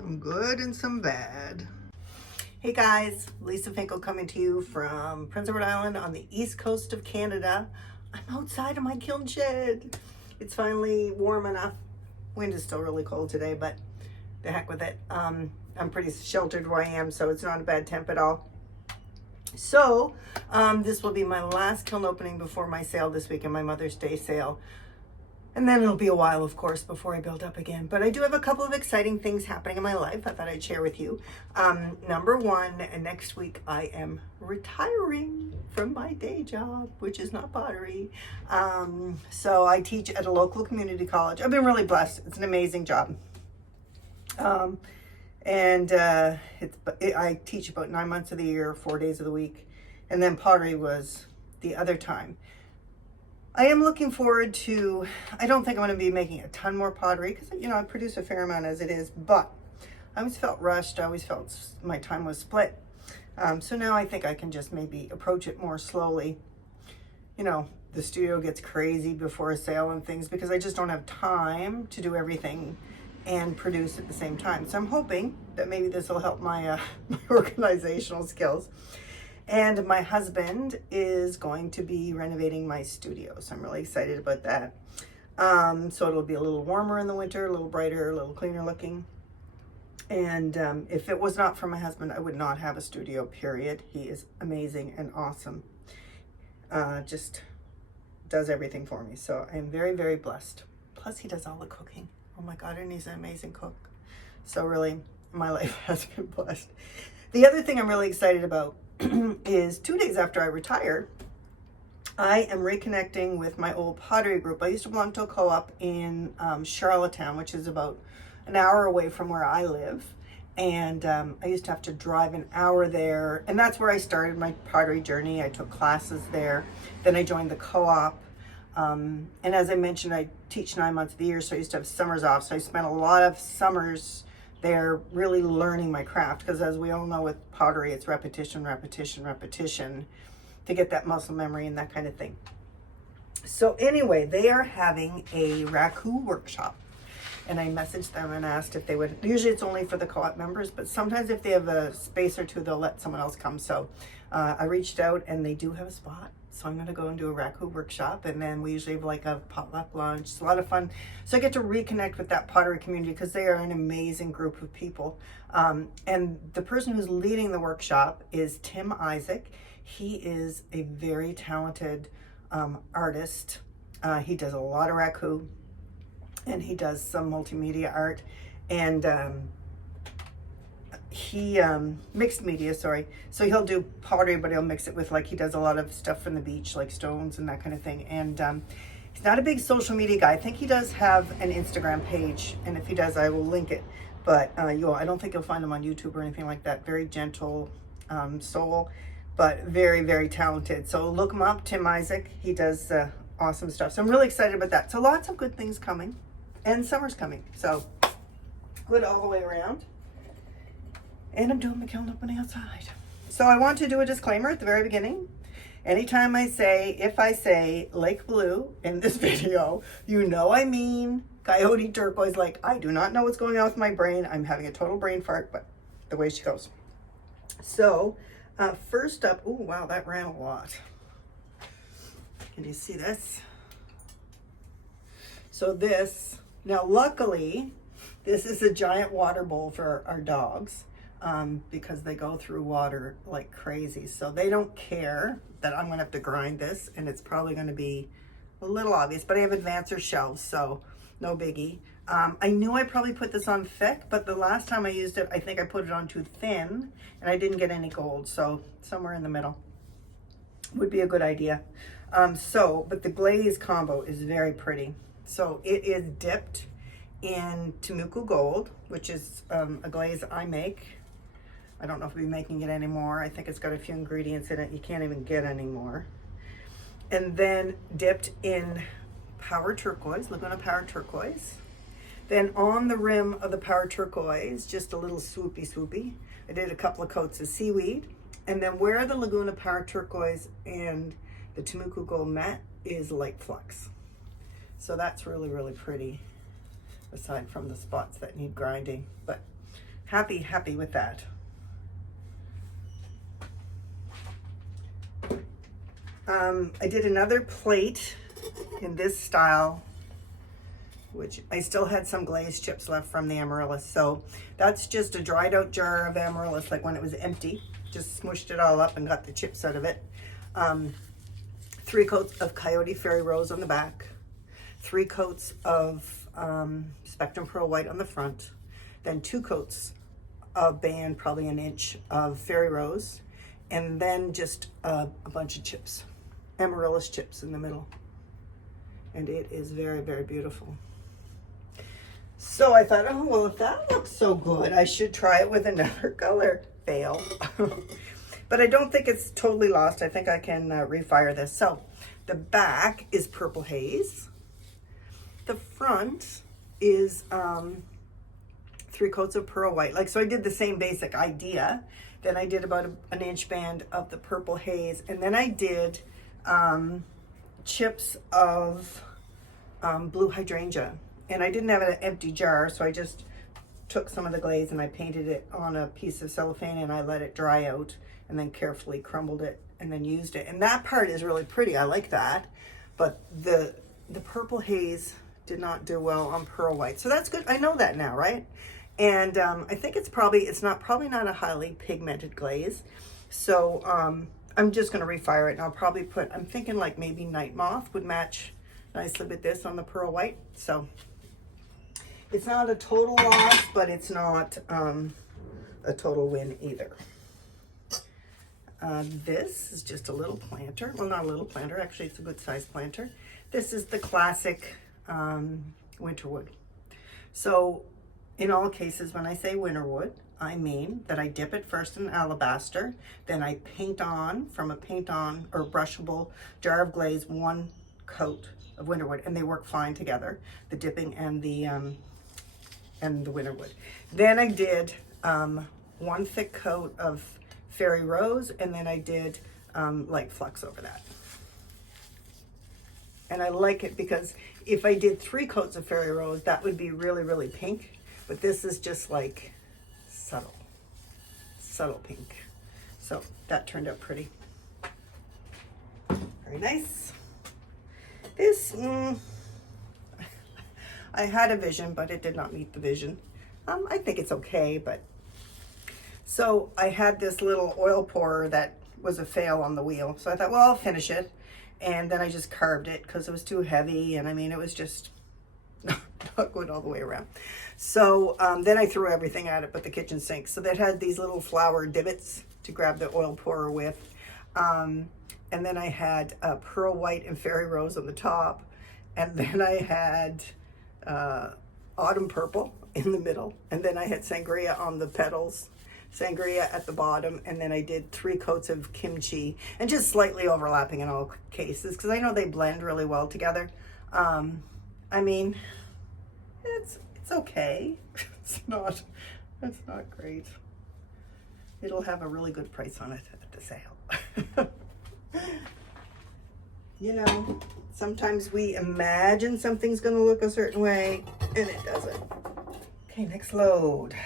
Some good and some bad. Hey guys, Lisa Finkel coming to you from Prince Edward Island on the east coast of Canada. I'm outside of my kiln shed. It's finally warm enough. Wind is still really cold today, but the heck with it. I'm pretty sheltered where I am, so it's not a bad temp at all. So this will be my last kiln opening before my sale this weekend, my Mother's Day sale. And then it'll be a while, of course, before I build up again. But I do have a couple of exciting things happening in my life I thought I'd share with you. Number one, next week I am retiring from my day job, which is not pottery. So I teach at a local community college. I've been really blessed. It's an amazing job. I teach about 9 months of the year, 4 days of the week. And then pottery was the other time. I am looking forward to, I don't think I'm going to be making a ton more pottery because, you know, I produce a fair amount as it is, but I always felt rushed. I always felt my time was split. So now I think I can just maybe approach it more slowly. You know, the studio gets crazy before a sale and things because I just don't have time to do everything and produce at the same time. So I'm hoping that maybe this will help my, my organizational skills. And my husband is going to be renovating my studio, so I'm really excited about that. So it'll be a little warmer in the winter, a little brighter, a little cleaner looking. And if it was not for my husband, I would not have a studio, period. He is amazing and awesome. Just does everything for me. So I'm very, very blessed. Plus he does all the cooking. Oh my God, and he's an amazing cook. So really, my life has been blessed. The other thing I'm really excited about is 2 days after I retire, I am reconnecting with my old pottery group. I used to belong to a co-op in Charlottetown, which is about an hour away from where I live. And I used to have to drive an hour there. And that's where I started my pottery journey. I took classes there. Then I joined the co-op. And as I mentioned, I teach 9 months of the year, so I used to have summers off. So I spent a lot of summers there really learning my craft, because as we all know with pottery, it's repetition, repetition, repetition to get that muscle memory and that kind of thing. So anyway, they are having a Raku workshop, and I messaged them and asked if they would. Usually it's only for the co-op members, but sometimes if they have a space or two, they'll let someone else come. So I reached out and they do have a spot. So I'm going to go and do a Raku workshop, and then we usually have like a potluck lunch. It's a lot of fun. So I get to reconnect with that pottery community because they are an amazing group of people. And the person who's leading the workshop is Tim Isaac. He is a very talented artist. He does a lot of Raku, and he does some multimedia art, and he mixed media, sorry. So he'll do pottery, but he'll mix it with, like, he does a lot of stuff from the beach, like stones and that kind of thing. And he's not a big social media guy. I think he does have an Instagram page, and if he does, I will link it. But I don't think you'll find him on YouTube or anything like that. Very gentle soul, but very, very talented. So look him up, Tim Isaac. He does awesome stuff. So I'm really excited about that. So lots of good things coming, and summer's coming. So good all the way around. And I'm doing my kiln opening outside. So I want to do a disclaimer at the very beginning. Anytime if I say Lake Blue in this video, you know I mean Coyote Turquoise Lake. I do not know what's going on with my brain. I'm having a total brain fart, but the way she goes. So first up, oh wow, that ran a lot. Can you see this? So this, now luckily, this is a giant water bowl for our dogs. Because they go through water like crazy. So they don't care that I'm gonna have to grind this, and it's probably gonna be a little obvious, but I have advancer shelves, so no biggie. I knew I probably put this on thick, but the last time I used it, I think I put it on too thin, and I didn't get any gold, so somewhere in the middle would be a good idea. But the glaze combo is very pretty. So it is dipped in Temuco Gold, which is a glaze I make. I don't know if we'll be making it anymore. I think it's got a few ingredients in it you can't even get anymore. And then dipped in Power Turquoise, Laguna Power Turquoise. Then on the rim of the Power Turquoise, just a little swoopy. I did a couple of coats of seaweed. And then where the Laguna Power Turquoise and the Temuco Gold met is light flux. So that's really, really pretty, aside from the spots that need grinding. But happy with that. I did another plate in this style, which I still had some glaze chips left from the amaryllis. So that's just a dried out jar of amaryllis, like when it was empty. Just smushed it all up and got the chips out of it. 3 coats of Coyote Fairy Rose on the back. 3 coats of Spectrum Pearl White on the front. Then 2 coats of band, probably an inch, of Fairy Rose. And then just a bunch of chips. Amaryllis chips in the middle. And it is very, very beautiful. So I thought, oh, well, if that looks so good, I should try it with another color. Fail. But I don't think it's totally lost. I think I can refire this. So the back is Purple Haze. The front is 3 coats of Pearl White. Like, so I did the same basic idea. Then I did about an inch band of the Purple Haze. And then I did chips of blue hydrangea. And I didn't have an empty jar, so I just took some of the glaze and I painted it on a piece of cellophane and I let it dry out and then carefully crumbled it and then used it. And that part is really pretty. I like that. But the Purple Haze did not do well on Pearl White. So that's good. I know that now, right? And I think it's probably not a highly pigmented glaze. So I'm just going to refire it, and I'll probably I'm thinking like maybe Night Moth would match nicely with this on the Pearl White. So it's not a total loss, but it's not a total win either. This is just a little planter. Well, not a little planter. Actually, it's a good sized planter. This is the classic Winterwood. So in all cases, when I say Winterwood, I mean that I dip it first in alabaster, then I paint on from a paint on or brushable jar of glaze 1 coat of Winterwood, and they work fine together, the dipping and the Winterwood. Then I did 1 thick coat of Fairy Rose, and then I did light flux over that. And I like it because if I did 3 coats of Fairy Rose, that would be really, really pink. But this is just like subtle pink. So that turned out pretty. Very nice. This, I had a vision, but it did not meet the vision. I think it's okay, but. So I had this little oil pourer that was a fail on the wheel. So I thought, well, I'll finish it. And then I just carved it because it was too heavy. And I mean, it was just not good all the way around. So then I threw everything at it but the kitchen sink. So that had these little flower divots to grab the oil pourer with. And then I had Pearl White and Fairy Rose on the top. And then I had Autumn Purple in the middle. And then I had Sangria on the petals. Sangria at the bottom, and then I did 3 coats of kimchi, and just slightly overlapping in all cases because I know they blend really well together. I mean, it's okay. It's not great. It'll have a really good price on it at the sale. You know, sometimes we imagine something's going to look a certain way, and it doesn't. Okay, next load.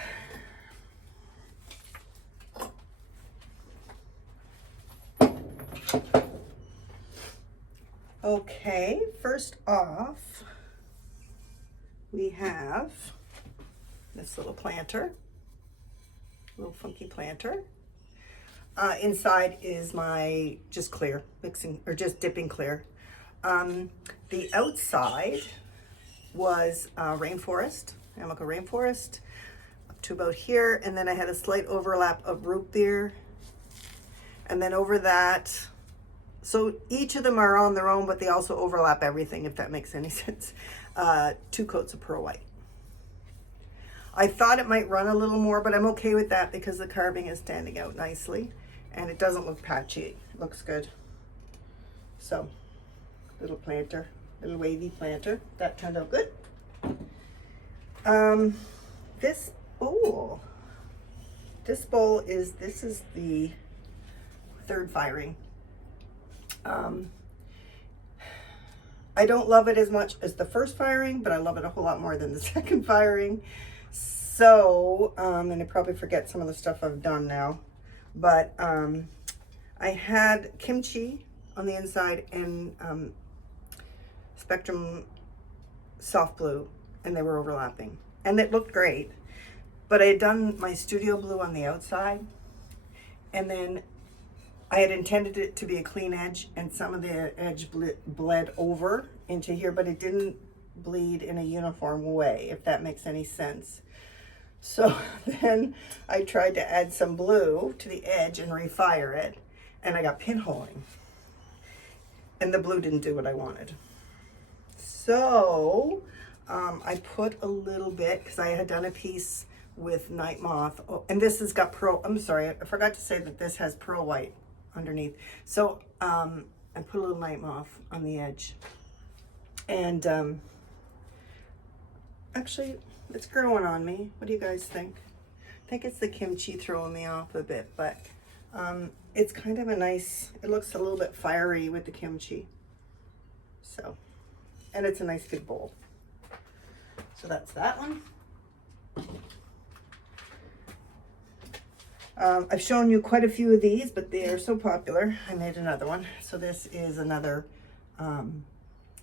Okay, first off, we have this little planter, little funky planter. Inside is my just clear, mixing, or just dipping clear. The outside was rainforest, Amaka rainforest, up to about here, and then I had a slight overlap of root beer, and then over that, so each of them are on their own, but they also overlap everything, if that makes any sense. 2 coats of Pearl White. I thought it might run a little more, but I'm okay with that because the carving is standing out nicely and it doesn't look patchy. It looks good. So, little planter, little wavy planter. That turned out good. This bowl is, this is the 3rd firing. I don't love it as much as the 1st firing, but I love it a whole lot more than the 2nd firing. So, and I probably forget some of the stuff I've done now, but I had kimchi on the inside and Spectrum soft blue, and they were overlapping, and it looked great. But I had done my studio blue on the outside, and then I had intended it to be a clean edge, and some of the edge bled over into here, but it didn't bleed in a uniform way, if that makes any sense. So then I tried to add some blue to the edge and refire it, and I got pinholing, and the blue didn't do what I wanted. So I put a little bit, because I had done a piece with night moth. Oh, and this has got pearl. I'm sorry, I forgot to say that this has pearl white underneath. So I put a little night moth on the edge, and actually it's growing on me. What do you guys think? I think it's the kimchi throwing me off a bit, but it's kind of a nice, it looks a little bit fiery with the kimchi. So, and it's a nice big bowl. So that's that one. I've shown you quite a few of these, but they are so popular, I made another one. So this is another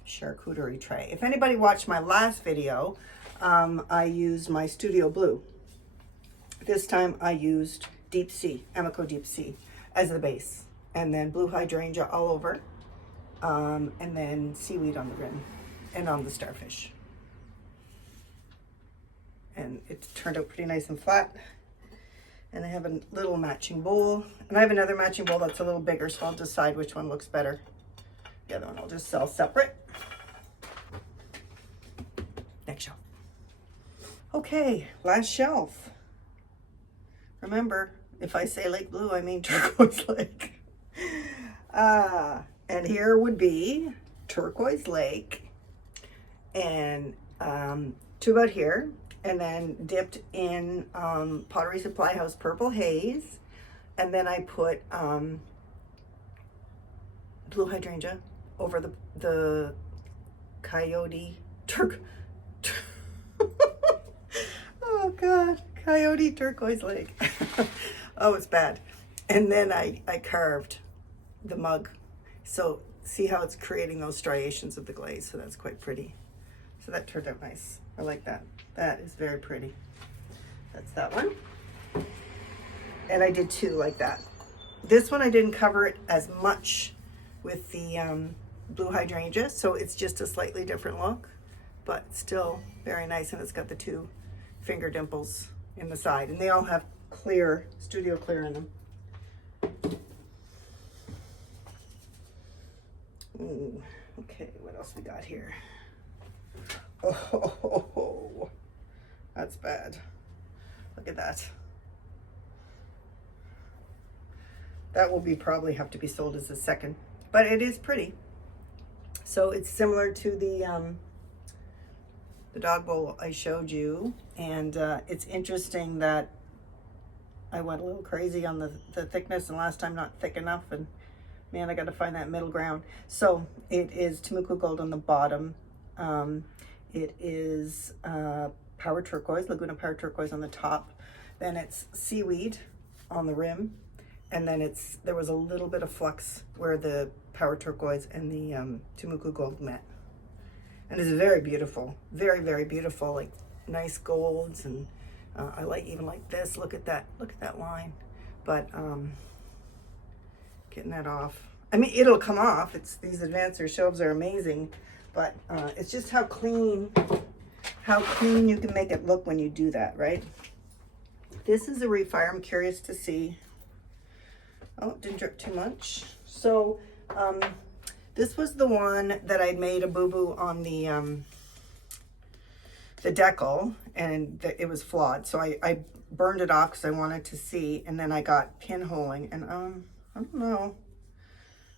charcuterie tray. If anybody watched my last video, I used my Studio Blue. This time I used Deep Sea, Amico Deep Sea as the base, and then blue hydrangea all over, and then seaweed on the rim and on the starfish. And it turned out pretty nice and flat. And I have a little matching bowl, and I have another matching bowl that's a little bigger, so I'll decide which one looks better. The other one I'll just sell separate. Next shelf. Okay, last shelf. Remember, if I say Lake Blue, I mean Turquoise Lake. And here would be Turquoise Lake, and to about here, and then dipped in Pottery Supply House Purple Haze, and then I put blue hydrangea over the Coyote oh God, Coyote Turquoise Lake. Oh, it's bad. And then I carved the mug. So see how it's creating those striations of the glaze, so that's quite pretty. So that turned out nice. I like that. That is very pretty. That's that one. And I did two like that. This one I didn't cover it as much with the blue hydrangea, so it's just a slightly different look, but still very nice. And it's got the two finger dimples in the side, and they all have clear, studio clear in them. Ooh, okay, what else we got here? Oh, that's bad. Look at that. That will probably have to be sold as a second, but it is pretty. So it's similar to the dog bowl I showed you, and it's interesting that I went a little crazy on the thickness, and last time not thick enough, and man, I got to find that middle ground. So it is Temuco Gold on the bottom. It is Power Turquoise, Laguna Power Turquoise on the top. Then it's seaweed on the rim. And then there was a little bit of flux where the Power Turquoise and the Temuco Gold met. And it's very beautiful, very, very beautiful, like nice golds. And I even like this. Look at that line. But getting that off. I mean, it'll come off. These Advancer shelves are amazing, but it's just how clean you can make it look when you do that, right? This is a refire. I'm curious to see. Oh, it didn't drip too much. So this was the one that I made a boo-boo on the decal, and it was flawed. So I burned it off because I wanted to see, and then I got pinholing, and I don't know.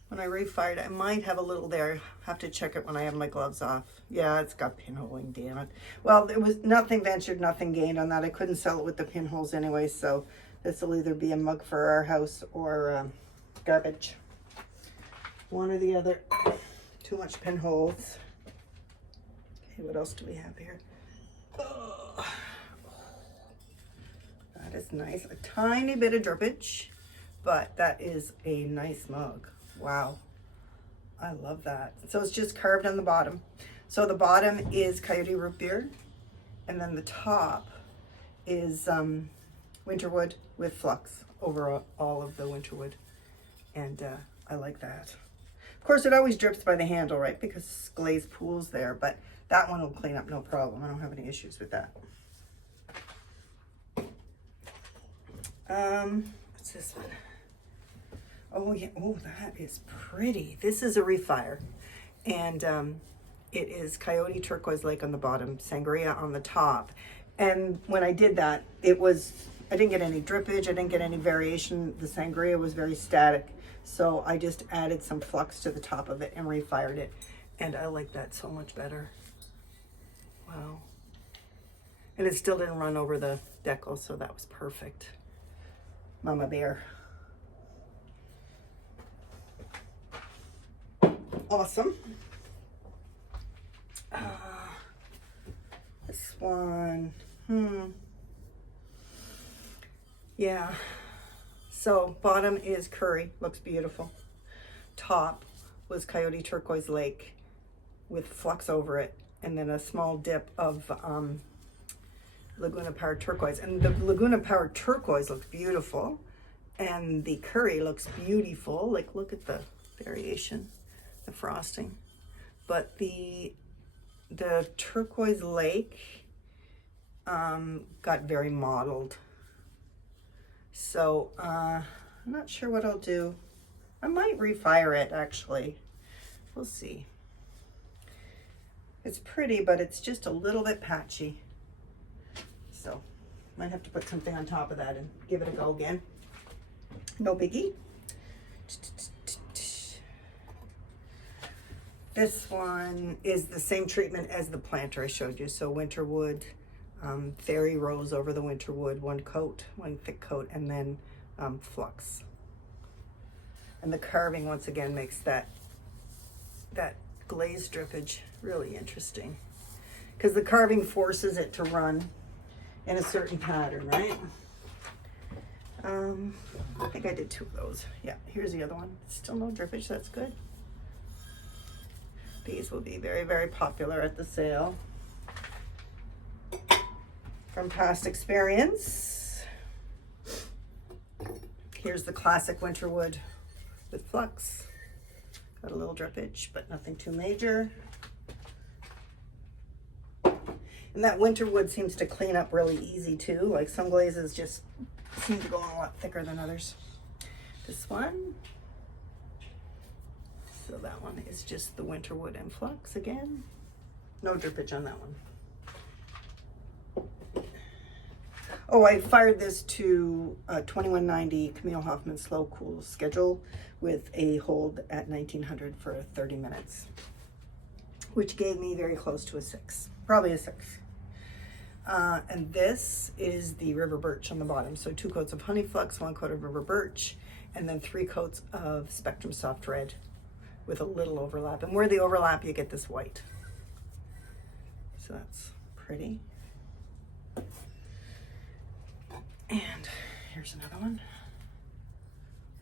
When I refired it, I might have a little there. Have to check it when I have my gloves off. Yeah, it's got pinholing, damn it. Well, there was nothing ventured, nothing gained on that. I couldn't sell it with the pinholes anyway, so this will either be a mug for our house or garbage. One or the other. Too much pinholes. Okay, what else do we have here? Oh. That is nice. A tiny bit of drippage, but that is a nice mug. Wow. I love that. So it's just carved on the bottom. So the bottom is Coyote root beer, and then the top is winterwood with flux over all of the winterwood. And I like that. Of course, it always drips by the handle, right? Because glaze pools there, but that one will clean up no problem. I don't have any issues with that. What's this one? Oh yeah, oh, that is pretty. This is a refire, and it is Coyote Turquoise Lake on the bottom, Sangria on the top. And when I did that, I didn't get any drippage, I didn't get any variation. The Sangria was very static. So I just added some flux to the top of it and refired it. And I like that so much better. Wow. And it still didn't run over the decal, so that was perfect. Mama Bear. Awesome. This one, yeah. So bottom is curry, looks beautiful. Top was Coyote Turquoise Lake with flux over it, and then a small dip of Laguna Power Turquoise. And the Laguna Power Turquoise looks beautiful, and the curry looks beautiful. Like, look at the variation, the frosting. But the Turquoise Lake got very mottled. So I'm not sure what I'll do. I might refire it, actually. We'll see. It's pretty, but it's just a little bit patchy. So might have to put something on top of that and give it a go again. No biggie. This one is the same treatment as the planter I showed you. So winterwood, fairy rose over the winterwood, one thick coat, and then flux. And the carving once again makes that glaze drippage really interesting, because the carving forces it to run in a certain pattern, right? I think I did 2 of those. Yeah, here's the other one. Still no drippage, that's good. These will be very, very popular at the sale. From past experience, here's the classic winterwood with flux. Got a little drippage, but nothing too major. And that winterwood seems to clean up really easy too. Like, some glazes just seem to go on a lot thicker than others. This one, so that one is just the winterwood and flux again. No drippage on that one. Oh, I fired this to 2190 Camille Hoffman slow cool schedule with a hold at 1900 for 30 minutes, which gave me very close to a 6, probably a 6. And this is the river birch on the bottom. So 2 coats of honey flux, 1 coat of river birch, and then 3 coats of Spectrum Soft Red with a little overlap. And where the overlap, you get this white. So that's pretty. And here's another one,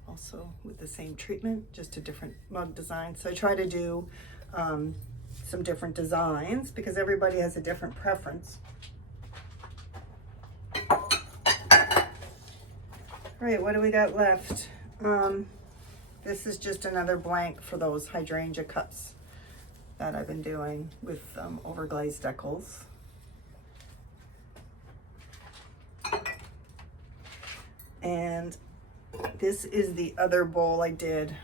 also with the same treatment, just a different mug design. So I try to do some different designs because everybody has a different preference. All right, what do we got left? This is just another blank for those hydrangea cups that I've been doing with overglazed decals. And this is the other bowl I did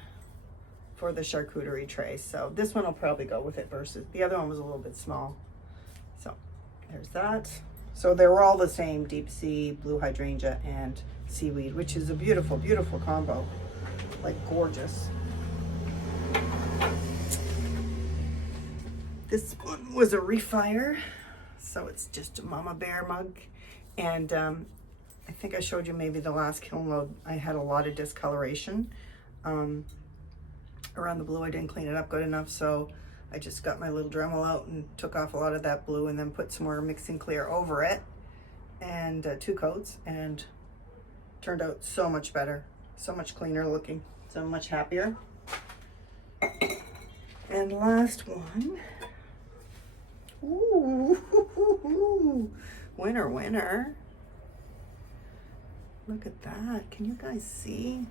for the charcuterie tray. So this one will probably go with it versus the other one was a little bit small. So there's that. So they were all the same, deep sea, blue hydrangea, and seaweed, which is a beautiful, beautiful combo. Like, gorgeous. This one was a refire. So it's just a Mama Bear mug. And I think I showed you maybe the last kiln load, I had a lot of discoloration around the blue. I didn't clean it up good enough, so I just got my little Dremel out and took off a lot of that blue and then put some more mixing clear over it, and 2 coats, and turned out so much better, so much cleaner looking, so much happier. And last one. Ooh, winner, winner. Look at that. Can you guys see?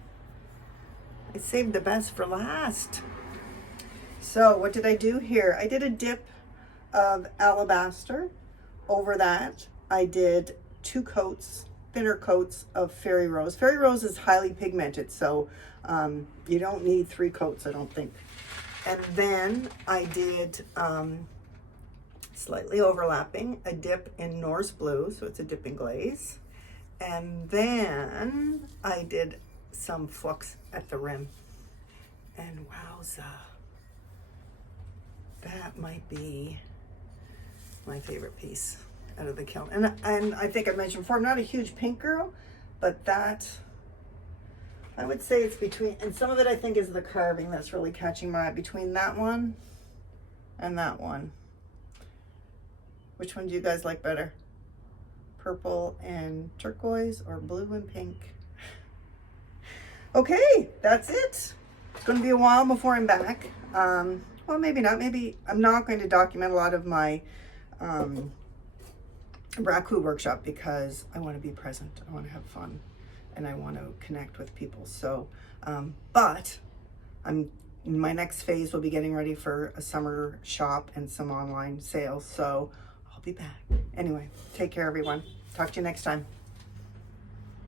I saved the best for last. So what did I do here? I did a dip of alabaster. Over that, I did 2 coats, thinner coats of fairy rose. Fairy rose is highly pigmented, so you don't need 3 coats, I don't think. And then I did slightly overlapping, a dip in Norse blue, so it's a dip in glaze. And then I did some flux at the rim. And wowza, that might be my favorite piece out of the kiln. And I think I mentioned before, I'm not a huge pink girl, but that, I would say it's between, and some of it I think is the carving that's really catching my eye, between that one and that one. Which one do you guys like better? Purple and turquoise or blue and pink? Okay, that's it. It's going to be a while before I'm back. Well, maybe not. Maybe I'm not going to document a lot of my Raku workshop because I want to be present. I want to have fun and I want to connect with people. So, but my next phase will be getting ready for a summer shop and some online sales. So I'll be back. Anyway, take care, everyone. Talk to you next time.